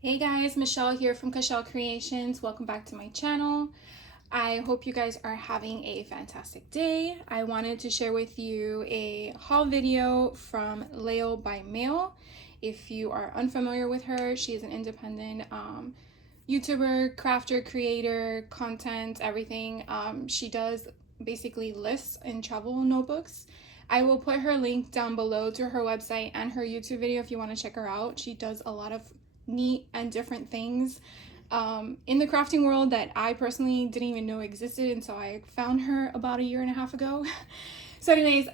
Hey guys, Michelle here from Michelle Creations. Welcome back to my channel. I hope you guys are having a fantastic day. I wanted to share with you a haul video from Layle by Mail. If you are unfamiliar with her, she is an independent YouTuber, crafter, creator, content, everything. She does basically lists and travel notebooks. I will put her link down below to her website and her YouTube video if you want to check her out. She does a lot of neat and different things in the crafting world that I personally didn't even know existed until I found her about a year and a half ago. So anyways,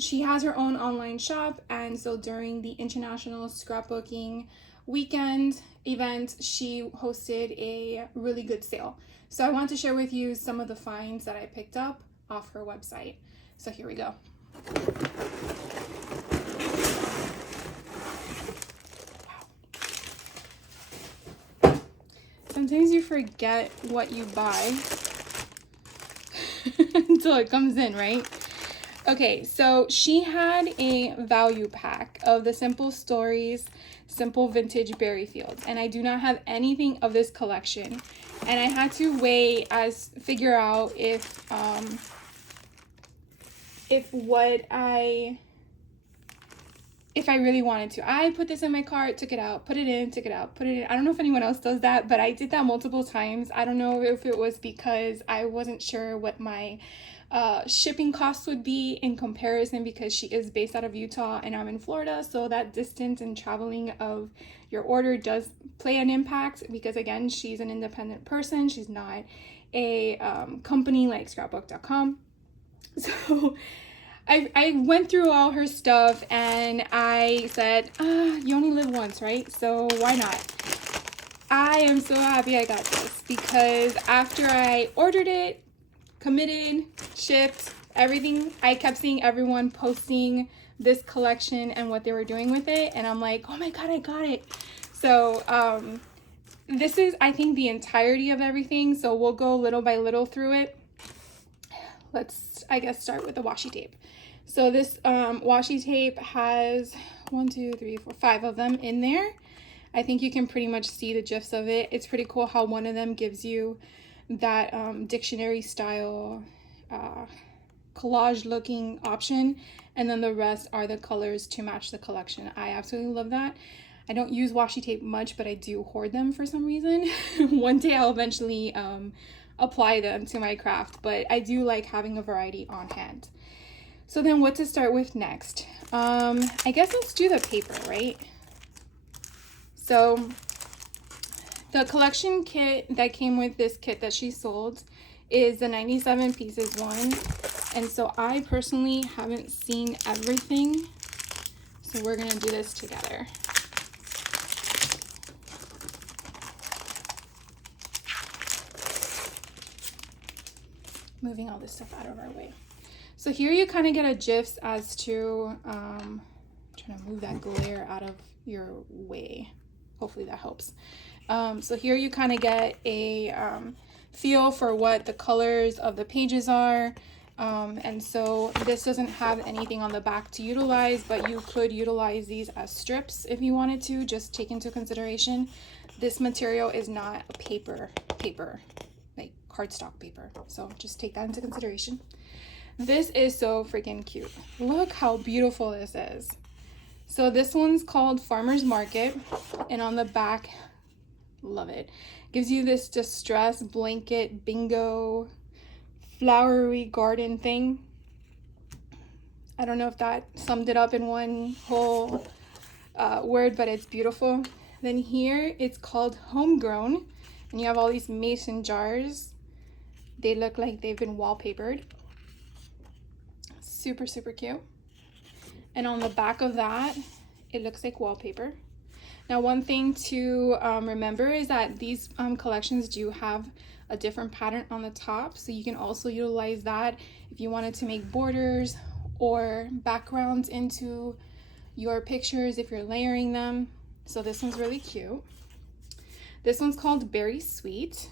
she has her own online shop, and so during the International Scrapbooking weekend event, she hosted a really good sale. So I want to share with you some of the finds that I picked up off her website. So here we go. Sometimes you forget what you buy until it comes in, right? Okay, so she had a value pack of the Simple Stories, Simple Vintage Berry Fields, and I do not have anything of this collection. And I had to figure out if I really wanted to. I put this in my cart, took it out, put it in, took it out, put it in. I don't know if anyone else does that, but I did that multiple times. I don't know if it was because I wasn't sure what my shipping costs would be in comparison, because she is based out of Utah and I'm in Florida. So that distance and traveling of your order does play an impact, because again, she's an independent person. She's not a company like scrapbook.com. So I went through all her stuff and I said, you only live once, right? So why not? I am so happy I got this, because after I ordered it, committed, shipped, everything, I kept seeing everyone posting this collection and what they were doing with it. And I'm like, oh my God, I got it. So this is, I think, the entirety of everything. So we'll go little by little through it. Let's, I guess, start with the washi tape. So this washi tape has 5 of them in there. I think you can pretty much see the gifs of it. It's pretty cool how one of them gives you that dictionary style collage looking option, and then the rest are the colors to match the collection. I absolutely love that. I don't use washi tape much, but I do hoard them for some reason. One day I'll eventually apply them to my craft, but I do like having a variety on hand. So then what to start with next? I guess let's do the paper, right? So the collection kit that came with this kit that she sold is the 97 pieces one. And so I personally haven't seen everything. So we're gonna do this together. Moving all this stuff out of our way. So here you kind of get a gist as to, I'm trying to move that glare out of your way. Hopefully that helps. So here you kind of get a feel for what the colors of the pages are. And so this doesn't have anything on the back to utilize, but you could utilize these as strips if you wanted to. Just take into consideration, this material is not a paper, like cardstock paper. So just take that into consideration. This is so freaking cute. Look how beautiful this is. So this one's called Farmer's Market, and on the back, love it, gives you this distress blanket bingo flowery garden thing. I don't know if that summed it up in one whole word, but it's beautiful. Then here it's called Homegrown, and you have all these mason jars. They look like they've been wallpapered. Super, super cute. And on the back of that, it looks like wallpaper. Now, one thing to remember is that these collections do have a different pattern on the top, so you can also utilize that if you wanted to make borders or backgrounds into your pictures if you're layering them. So this one's really cute. This one's called Berry Sweet.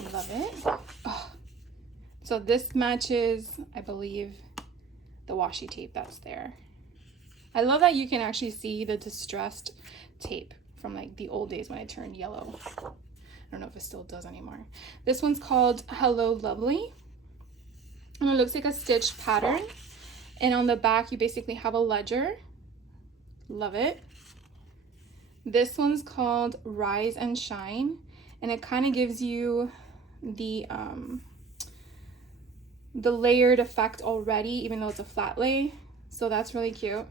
I love it. Oh. So this matches, I believe, the washi tape that's there. I love that you can actually see the distressed tape from like the old days when it turned yellow. I don't know if it still does anymore. This one's called Hello Lovely. And it looks like a stitched pattern. And on the back, you basically have a ledger. Love it. This one's called Rise and Shine. And it kind of gives you the layered effect already, even though it's a flat lay. So that's really cute.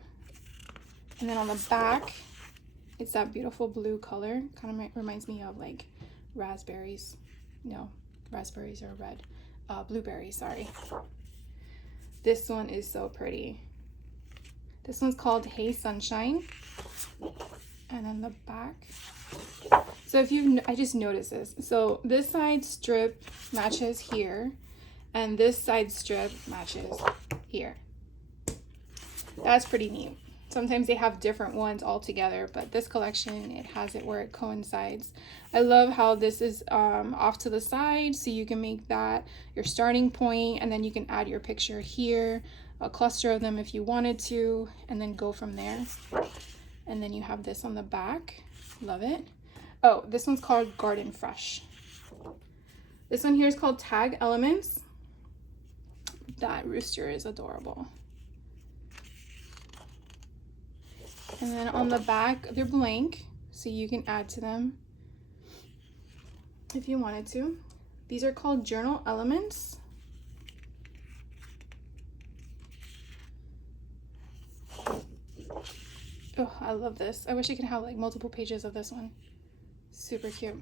And then on the back, it's that beautiful blue color. Kind of reminds me of like raspberries. No, raspberries are red. Blueberries, sorry. This one is so pretty. This one's called Hey Sunshine. And then the back. So if you, I just noticed this. So this side strip matches here, and this side strip matches here. That's pretty neat. Sometimes they have different ones all together, but this collection, it has it where it coincides. I love how this is off to the side, so you can make that your starting point, and then you can add your picture here, a cluster of them if you wanted to, and then go from there. And then you have this on the back. Love it. Oh, this one's called Garden Fresh. This one here is called Tag Elements. That rooster is adorable. And then on the back, they're blank, so you can add to them if you wanted to. These are called Journal Elements. Oh, I love this. I wish I could have like multiple pages of this one. Super cute.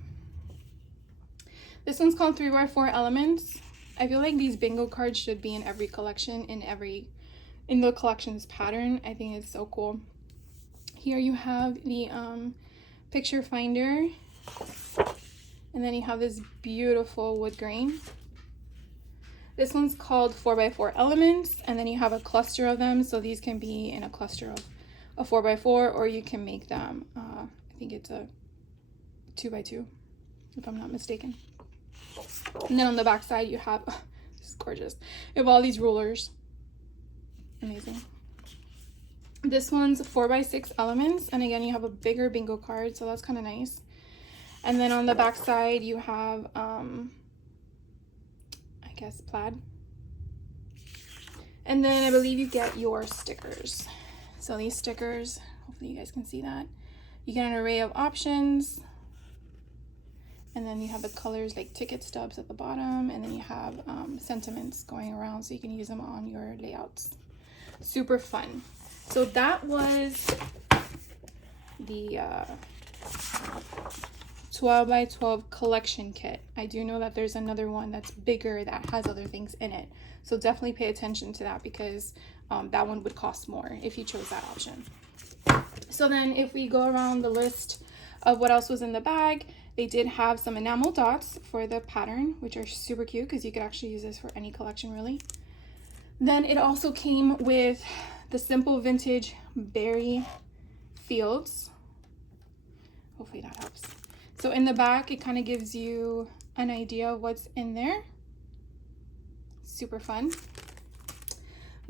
This one's called 3x4 Elements. I feel like these bingo cards should be in every collection, in the collection's pattern. I think it's so cool. Here you have the picture finder, and then you have this beautiful wood grain. This one's called 4x4 Elements, and then you have a cluster of them, so these can be in a cluster of a 4x4, or you can make them, I think it's a 2x2, if I'm not mistaken. And then on the back side you have, this is gorgeous, you have all these rulers. Amazing. This one's 4x6 Elements, and again you have a bigger bingo card, so that's kind of nice. And then on the back side you have I guess plaid, and then I believe you get your stickers. So these stickers, hopefully you guys can see that, you get an array of options, and then you have the colors like ticket stubs at the bottom, and then you have sentiments going around, so you can use them on your layouts. Super fun. So that was the 12x12 collection kit. I do know that there's another one that's bigger that has other things in it, so definitely pay attention to that, because that one would cost more if you chose that option. So then if we go around the list of what else was in the bag, they did have some enamel dots for the pattern, which are super cute because you could actually use this for any collection really. Then it also came with the simple vintage berry fields. Hopefully that helps. So in the back, it kind of gives you an idea of what's in there. Super fun.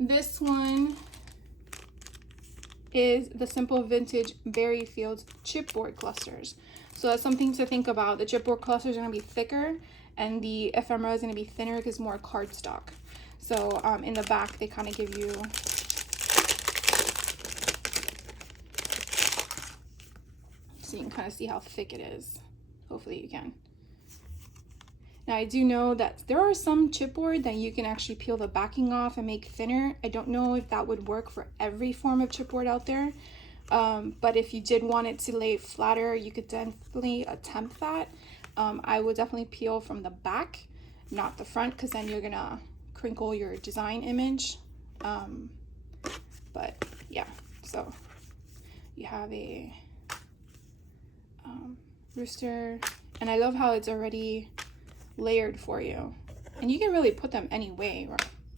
This one is the simple vintage berry fields chipboard clusters. So that's something to think about. The chipboard clusters are going to be thicker, and the ephemera is going to be thinner because more cardstock. So in the back, they kind of give you so you can kind of see how thick it is. Hopefully you can. Now I do know that there are some chipboard that you can actually peel the backing off and make thinner. I don't know if that would work for every form of chipboard out there, but if you did want it to lay flatter, you could definitely attempt that. I would definitely peel from the back, not the front, because then you're gonna crinkle your design image. But yeah, so you have a rooster, and I love how it's already layered for you, and you can really put them any way,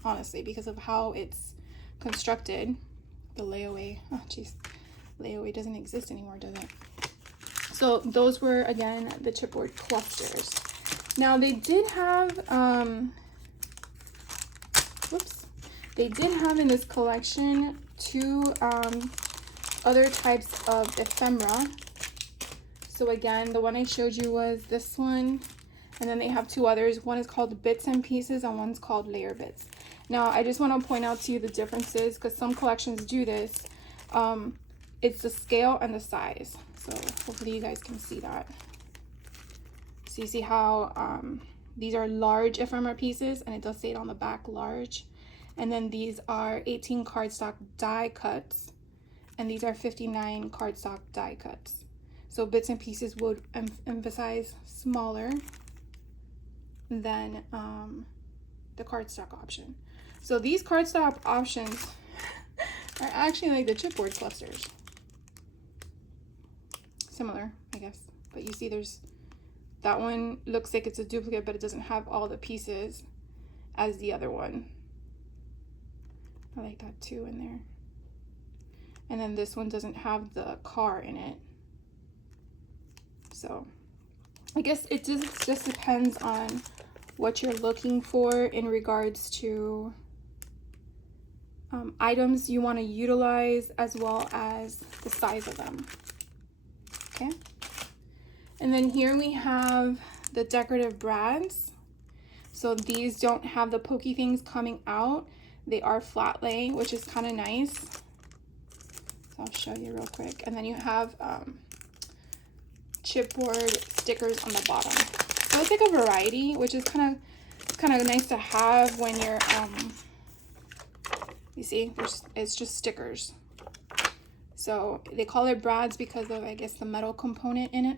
honestly, because of how it's constructed. The layaway, oh jeez, layaway doesn't exist anymore, does it? So those were again the chipboard clusters. Now they did have they did have in this collection two other types of ephemera. So again, the one I showed you was this one, and then they have two others. One is called Bits and Pieces, and one's called Layer Bits. Now, I just want to point out to you the differences, because some collections do this. It's the scale and the size. So hopefully you guys can see that. So you see how these are large ephemera pieces, and it does say it on the back, large. And then these are 18 cardstock die cuts, and these are 59 cardstock die cuts. So Bits and Pieces would emphasize smaller than the cardstock option. So these cardstock options are actually like the chipboard clusters. Similar, I guess. But you see there's, that one looks like it's a duplicate, but it doesn't have all the pieces as the other one. I like that too in there. And then this one doesn't have the car in it. So I guess it just depends on what you're looking for in regards to items you want to utilize, as well as the size of them. Okay. And then here we have the decorative brads. So these don't have the pokey things coming out. They are flat lay, which is kind of nice. So I'll show you real quick. And then you have chipboard stickers on the bottom. So it's like a variety, which is kind of nice to have when you're you see, it's just stickers. So they call it brads because of, I guess, the metal component in it.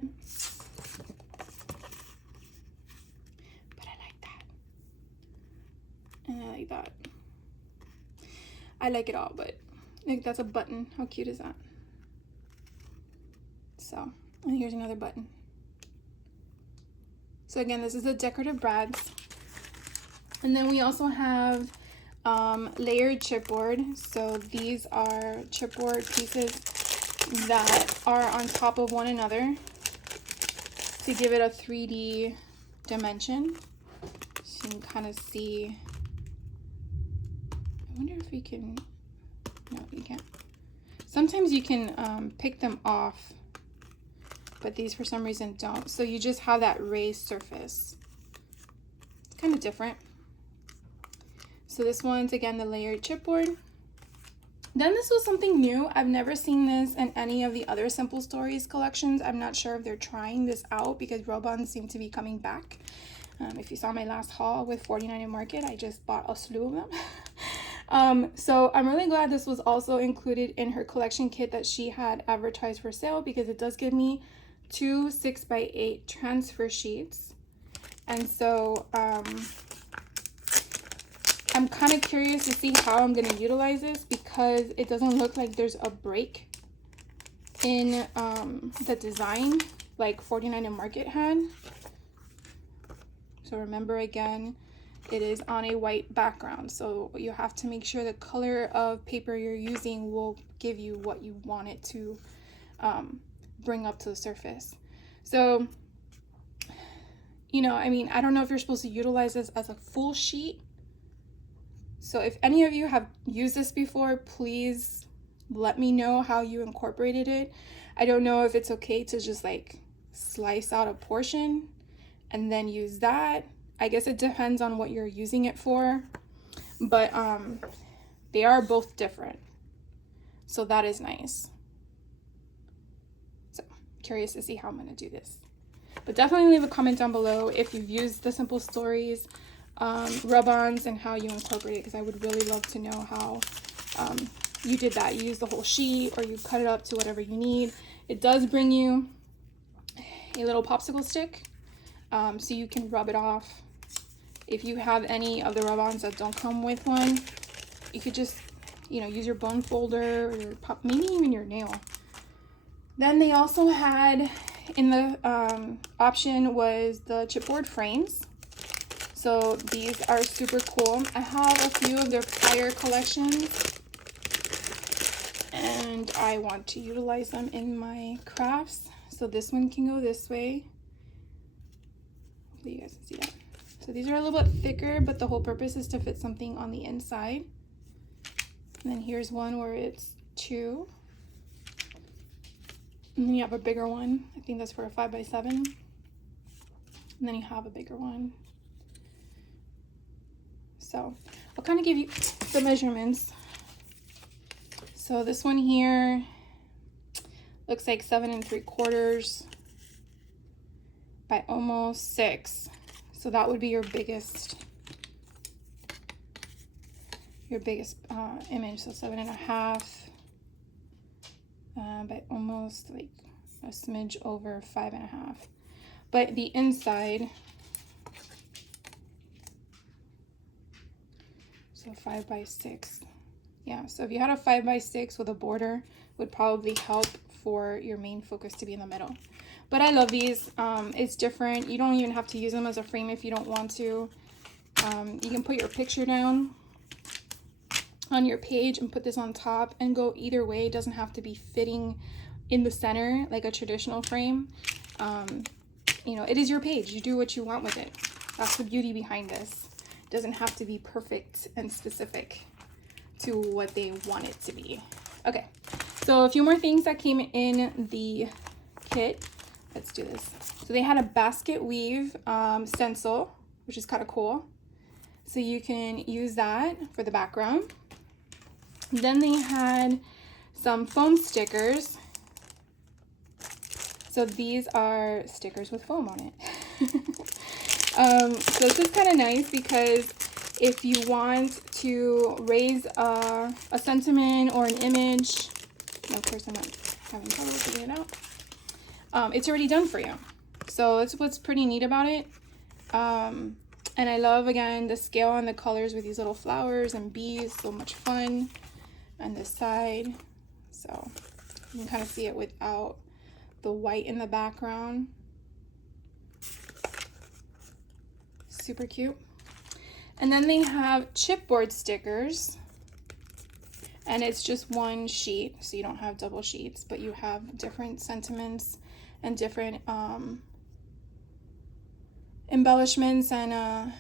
But I like that. And I like that. I like it all, but I think that's a button. How cute is that? So, and here's another button. So again, this is the decorative brads. And then we also have layered chipboard. So these are chipboard pieces that are on top of one another to give it a 3D dimension. So you can kind of see. I wonder if we can, no, you can't. Sometimes you can pick them off, but these for some reason don't. So you just have that raised surface. It's kind of different. So this one's, again, the layered chipboard. Then this was something new. I've never seen this in any of the other Simple Stories collections. I'm not sure if they're trying this out because rub-ons seem to be coming back. If you saw my last haul with 49 in Market, I just bought a slew of them. So I'm really glad this was also included in her collection kit that she had advertised for sale, because it does give me 2 6x8 transfer sheets. And so I'm kind of curious to see how I'm going to utilize this, because it doesn't look like there's a break in the design like 49 in Market had. So remember, again, it is on a white background, so you have to make sure the color of paper you're using will give you what you want it to bring up to the surface. So, you know, I mean, I don't know if you're supposed to utilize this as a full sheet. So if any of you have used this before, please let me know how you incorporated it. I don't know if it's okay to just like slice out a portion and then use that. I guess it depends on what you're using it for, but they are both different, so that is nice. So curious to see how I'm going to do this, but definitely leave a comment down below if you've used the Simple Stories rub-ons and how you incorporate it, because I would really love to know how you did that. You use the whole sheet or you cut it up to whatever you need. It does bring you a little popsicle stick, so you can rub it off. If you have any of the rub-ons that don't come with one, you could just, you know, use your bone folder or your maybe even your nail. Then they also had in the option was the chipboard frames. So these are super cool. I have a few of their prior collections, and I want to utilize them in my crafts. So this one can go this way. Hopefully you guys can see that. So these are a little bit thicker, but the whole purpose is to fit something on the inside. And then here's one where it's 2. And then you have a bigger one. I think that's for a 5x7. And then you have a bigger one. So I'll kind of give you the measurements. So this one here looks like 7 3/4 by almost 6. So that would be your biggest image. So 7.5 by almost like a smidge over 5.5. But the inside, so 5x6. Yeah, so if you had a 5x6 with a border, would probably help for your main focus to be in the middle. But I love these. It's different. You don't even have to use them as a frame if you don't want to. You can put your picture down on your page and put this on top and go either way. It doesn't have to be fitting in the center like a traditional frame. You know, it is your page. You do what you want with it. That's the beauty behind this. It doesn't have to be perfect and specific to what they want it to be. Okay, so a few more things that came in the kit. Let's do this. So they had a basket weave stencil, which is kind of cool. So you can use that for the background. Then they had some foam stickers. So these are stickers with foam on it. So this is kind of nice because if you want to raise a sentiment or an image, and of course I'm not having trouble figuring it out, it's already done for you. So that's what's pretty neat about it. And I love, again, the scale and the colors with these little flowers and bees. So much fun. On this side, so you can kind of see it without the white in the background. Super cute. And then they have chipboard stickers, and it's just one sheet, so you don't have double sheets, but you have different sentiments and different embellishments and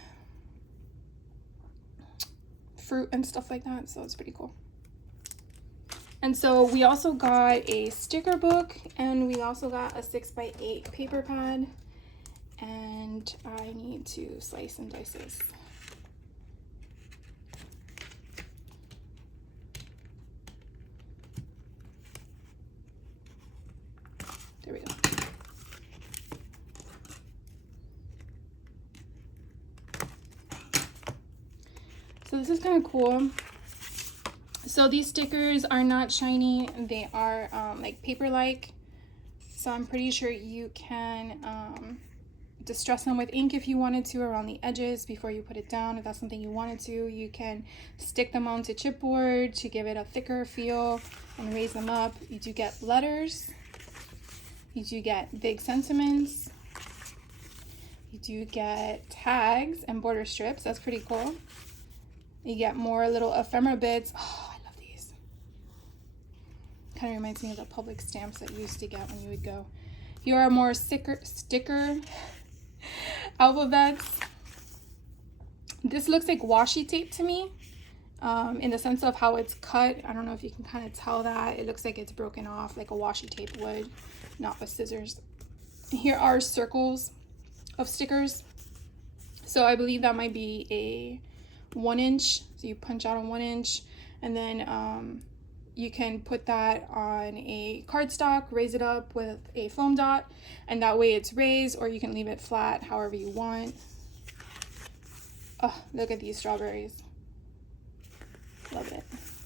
fruit and stuff like that. So it's pretty cool. And so we also got a sticker book, and we also got a 6x8 paper pad, and I need to slice and dice this. There we go. So this is kind of cool. So these stickers are not shiny, they are like paper-like. So I'm pretty sure you can distress them with ink if you wanted to around the edges before you put it down. If that's something you wanted to, you can stick them onto chipboard to give it a thicker feel and raise them up. You do get letters. You do get big sentiments. You do get tags and border strips. That's pretty cool. You get more little ephemera bits. Oh, I love these. Kind of reminds me of the public stamps that you used to get when you would go. Here are more sticker alphabets. This looks like washi tape to me, in the sense of how it's cut. I don't know if you can kind of tell that. It looks like it's broken off like a washi tape would, not with scissors. Here are circles of stickers. So I believe that might be a 1 inch. So you punch out a 1 inch, and then you can put that on a cardstock, raise it up with a foam dot, and that way it's raised, or you can leave it flat however you want. Oh, look at these strawberries. Love it.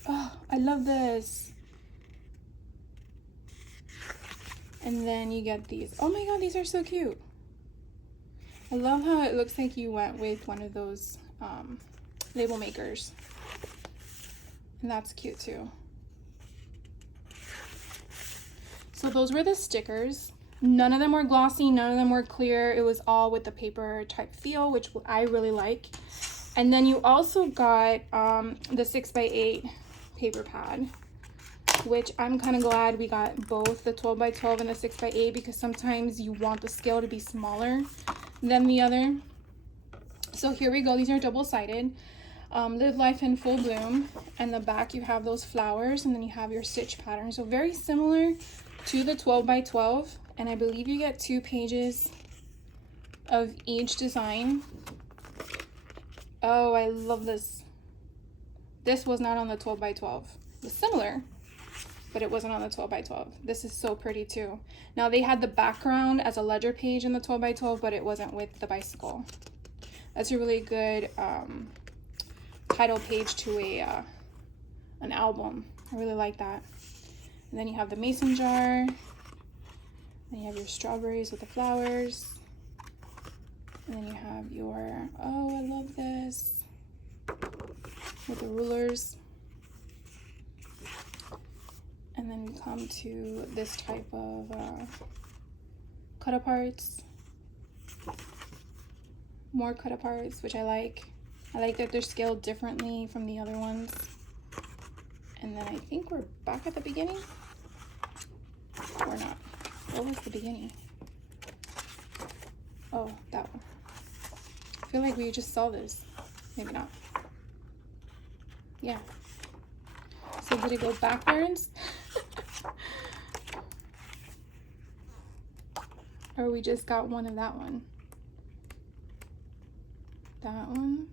Oh, I love this. And then you get these. Oh my god, these are so cute. I love how it looks like you went with one of those label makers. And that's cute too. So those were the stickers. None of them were glossy, none of them were clear. It was all with the paper type feel, which I really like. And then you also got the 6x8 paper pad, which I'm kind of glad we got both the 12x12 and the 6x8, because sometimes you want the scale to be smaller than the other. So here we go. These are double-sided. Live life in full bloom. And the back you have those flowers, and then you have your stitch pattern. So very similar to the 12 by 12, and I believe you get 2 pages of each design. Oh, I love this. This was not on the 12 by 12. It was similar, but it wasn't on the 12 by 12. This is so pretty too. Now they had the background as a ledger page in the 12 by 12, but it wasn't with the bicycle. That's a really good title page to an album. I really like that. And then you have the mason jar. Then you have your strawberries with the flowers. And then you have your, oh, I love this, with the rulers. And then we come to this type of cut aparts. More cut aparts, which I like. I like that they're scaled differently from the other ones. And then I think we're back at the beginning. Or not. What was the beginning? Oh, that one. I feel like we just saw this. Maybe not. Yeah. So did it go backwards? Or we just got one of that one? That one?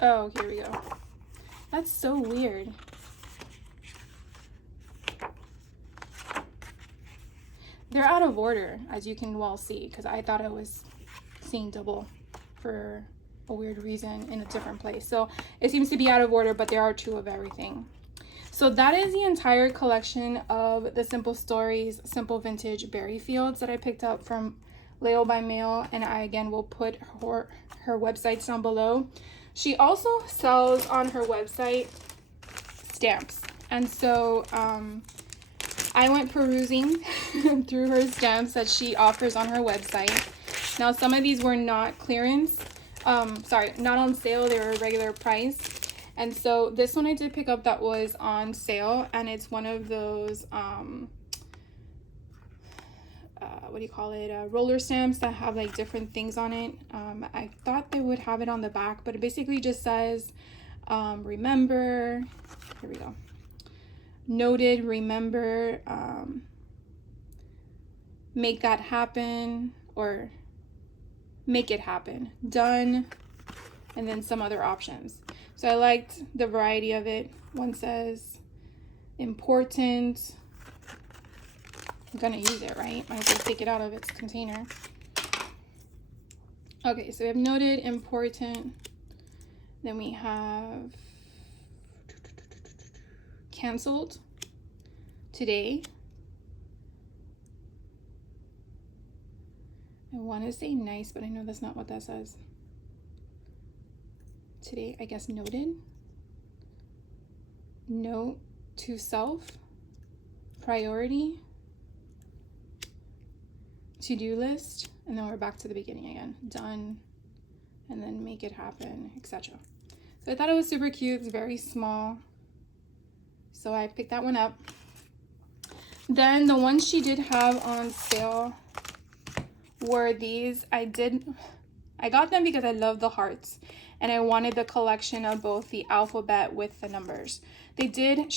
Oh, here we go. That's so weird. They're out of order, as you can well see, because I thought I was seeing double for a weird reason in a different place. So it seems to be out of order, but there are 2 of everything. So that is the entire collection of the Simple Stories Simple Vintage Berry Fields that I picked up from Layle by Mail, and I again will put her websites down below. She also sells on her website stamps, and so I went perusing through her stamps that she offers on her website. Now some of these were not clearance, not on sale, they were a regular price. And so this one I did pick up that was on sale, and it's one of those what do you call it, roller stamps that have like different things on it. I thought they would have it on the back, but it basically just says remember, here we go, noted, remember, make that happen, or make it happen, done, and then some other options. So I liked the variety of it. One says important. I'm gonna use it, right? Might as well take it out of its container. Okay, so we have noted, important. Then we have canceled, today. I want to say nice, but I know that's not what that says. Today, I guess noted. Note to self. Priority. To-do list. And then we're back to the beginning again. Done. And then make it happen, etc. So I thought it was super cute. It's very small. So I picked that one up. Then the ones she did have on sale were these. I got them because I love the hearts, and I wanted the collection of both the alphabet with the numbers. She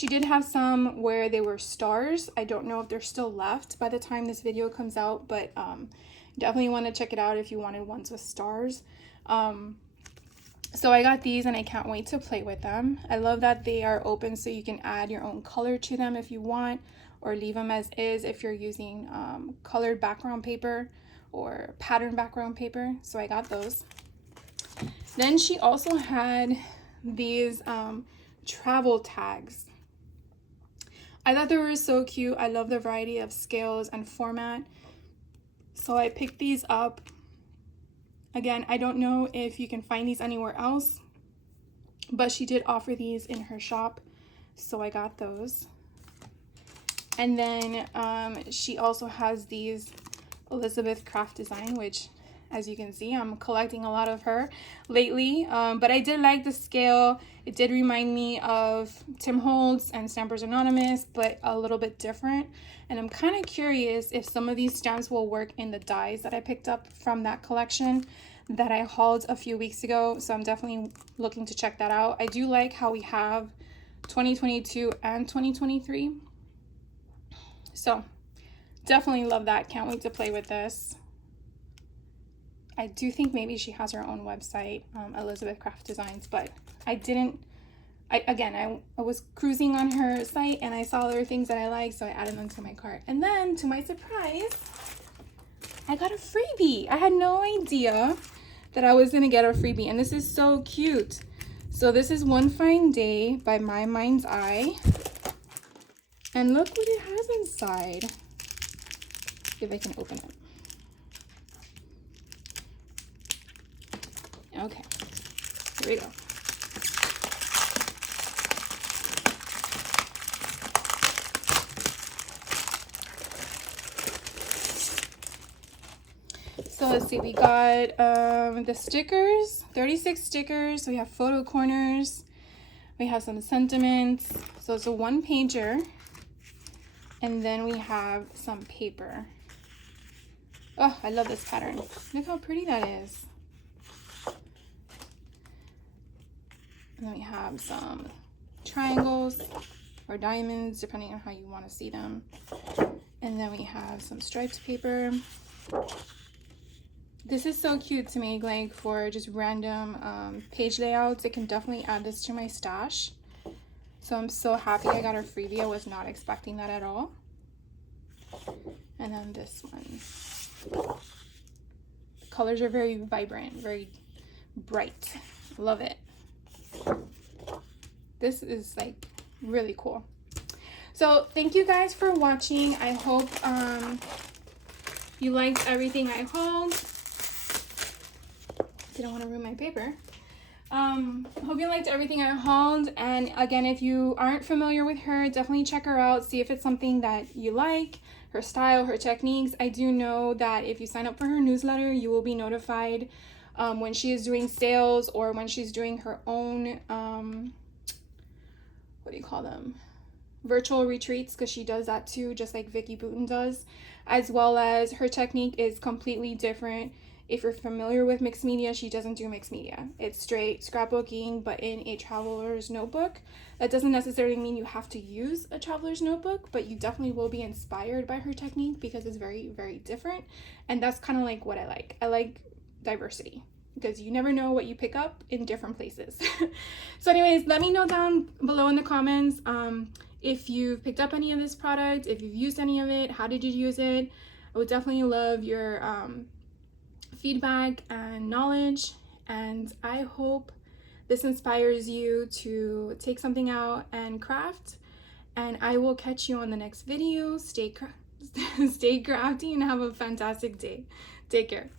did have some where they were stars. I don't know if they're still left by the time this video comes out, but definitely want to check it out if you wanted ones with stars. So I got these, and I can't wait to play with them. I love that they are open, so you can add your own color to them if you want, or leave them as is if you're using colored background paper or pattern background paper. So I got those. Then she also had these travel tags. I thought they were so cute. I love the variety of scales and format. So I picked these up. Again, I don't know if you can find these anywhere else, but she did offer these in her shop, so I got those. And then she also has these Elizabeth craft design, which, as you can see, I'm collecting a lot of her lately. But I did like the scale. It did remind me of Tim Holtz and Stampers Anonymous, but a little bit different. And I'm kind of curious if some of these stamps will work in the dies that I picked up from that collection that I hauled a few weeks ago. So I'm definitely looking to check that out. I do like how we have 2022 and 2023. So definitely love that. Can't wait to play with this. I do think maybe she has her own website, Elizabeth Craft Designs, but I was cruising on her site and I saw there were things that I liked, so I added them to my cart. And then, to my surprise, I got a freebie. I had no idea that I was gonna get a freebie, and this is so cute. So this is One Fine Day by My Mind's Eye. And look what it has inside. If I can open it. Okay, here we go. So let's see, we got the stickers, 36 stickers. We have photo corners. We have some sentiments. So it's a one pager. And then we have some paper. Oh, I love this pattern. Look how pretty that is. And then we have some triangles or diamonds, depending on how you want to see them. And then we have some striped paper. This is so cute to make, like, for just random page layouts. I can definitely add this to my stash. So I'm so happy I got a freebie. I was not expecting that at all. And then this one. The colors are very vibrant, very bright. Love it. This is like really cool. So thank you guys for watching. I hope you liked everything I hauled. Didn't want to ruin my paper. Hope you liked everything I hauled. And again, if you aren't familiar with her, definitely check her out. See if it's something that you like, her style, her techniques. I do know that if you sign up for her newsletter, you will be notified when she is doing sales or when she's doing her own, what do you call them? Virtual retreats, because she does that too, just like Vicky Boutin does, as well as her technique is completely different. If you're familiar with mixed media, she doesn't do mixed media. It's straight scrapbooking, but in a traveler's notebook. That doesn't necessarily mean you have to use a traveler's notebook, but you definitely will be inspired by her technique because it's very, very different. And that's kind of like what I like. I like diversity because you never know what you pick up in different places. So anyways, let me know down below in the comments if you've picked up any of this product, if you've used any of it, how did you use it? I would definitely love your feedback and knowledge, and I hope this inspires you to take something out and craft. And I will catch you on the next video. Stay crafty and have a fantastic day. Take care.